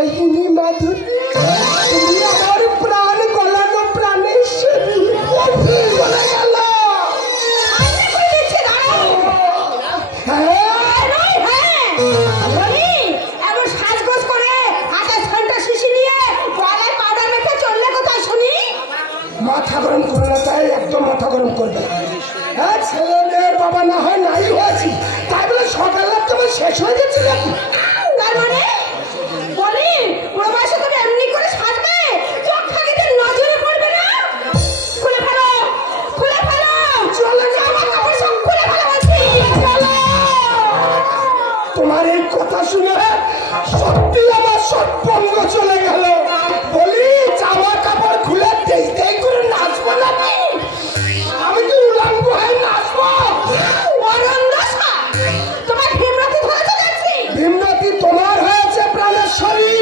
মোহিনী মাধুরী, তুমি আমার প্রাণ গলানো প্রাণেশ্বরী বলে গেল। মাথা গরম করো না, তাই একদম মাথা গরম করবে। হ্যাঁ, ছেলে মেয়ের বাবা না হয় নাই হয়েছি, তাই বলে সকালে তোমার শেষ হয়ে গেছিল। তার মানে বলি প্রবাসে তুমি এমনি করে সাজবে, চোখ ফাঁকিতে নজরে পড়বে না? খুলে ফেলো, খুলে ফেলো, চলে যাও, আমার কাপড় সব খুলে ফেলো বলছি, চলো। তোমার এই কথা শুনে সত্যি আমার সৎপঙ্গ চলে গেল। বলি জামা কাপড় খুলে দেই দেই করে নাচবো নাকি? আমি কি উলঙ্গ হয়ে নাচবো? অরণ্যসা, তোমার ভীমরতি ধরেছে দেখছি। ভীমরতি তোমার হয়েছে প্রাণেশ্বরী।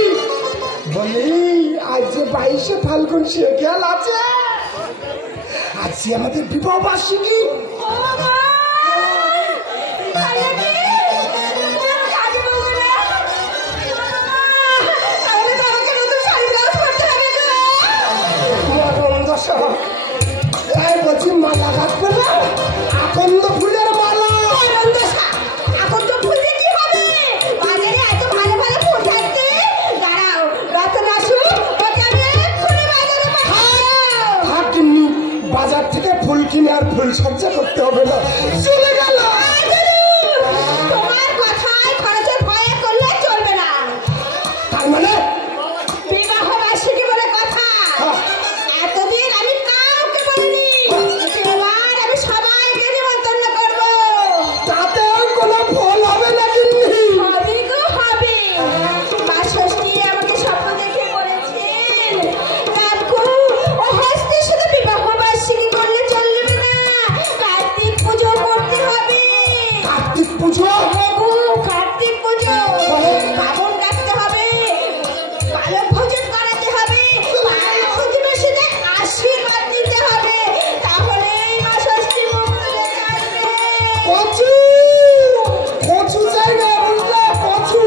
বলি আজ যে 22শে ফাল্গুন, সে খেয়াল আছে? আজ যে আমাদের বিবাহ বার্ষিকী। বলছি মালা গাঁথবে না? আকন্দ ফুলের মালা। আকন্দ ফুল দিয়ে কি হবে? বাজারে এত ভালো ভালো ফুল থাকতে। দাঁড়াও, রতন আসুক, ওকে আমি এক্ষুনি বাজারে পাঠাবো। থাকেননি, বাজার থেকে ফুল কিনে আর ফুল সজ্জা করতে হবে না, চলে গেল। তোমার কথায় খরচের ভয়ে করলে চলবে না। তার মানে বিবাহ বার্ষিকী বলে কথা। এতদিন আমি কাউকে বলিনি, এবার আমি সবাইকে নিমন্ত্রণ করব। তাতে কোনো ফল হবে না কিন্তু। হবে গো হবে। মা ষষ্ঠী আমাকে স্বপ্ন দেখে বলেছেন, কাকু ও হস্তে শুধু বিবাহ বার্ষিকী করলে চলবে না, কার্তিক পুজো করতে হবে। কার্তিক পুজো? কার্তিক পুজো। বামন ডাকতে হবে, বালক ভোজন করাতে হবে, প্রতিবেশীদের আশীর্বাদ দিতে হবে, তাহলেই মা ষষ্ঠী মঙ্গলে যাবে। কচু কচু চাই না, বুঝলে? কচু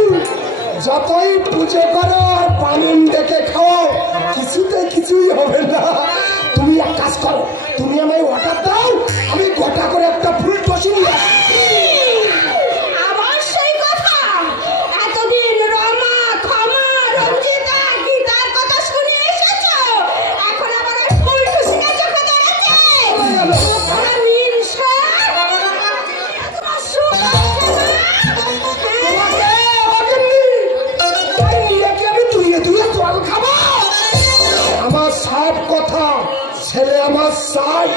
যতই পুজো করো আর পানিন ডেকে খাও, কিছুই হবে না। তুমি এক কাজ করো, তুমি আমায় অর্ডার দাও, আমি গোটা করে একটা ফুল টসি নিয়ে আসি। আমার সেই কথা এতদিন রমা, ক্ষমা, রঞ্জিতা, গীতার কথা শুনে এসেছো, এখন আবার ওই ফুল টুসিকে চোখে ধরেছে। ওরা নির্সা, তোমার সুখ হচ্ছে না? আমি তুইয়ে জল খাবো? আমার সব কথা ছেলে আমার সাই।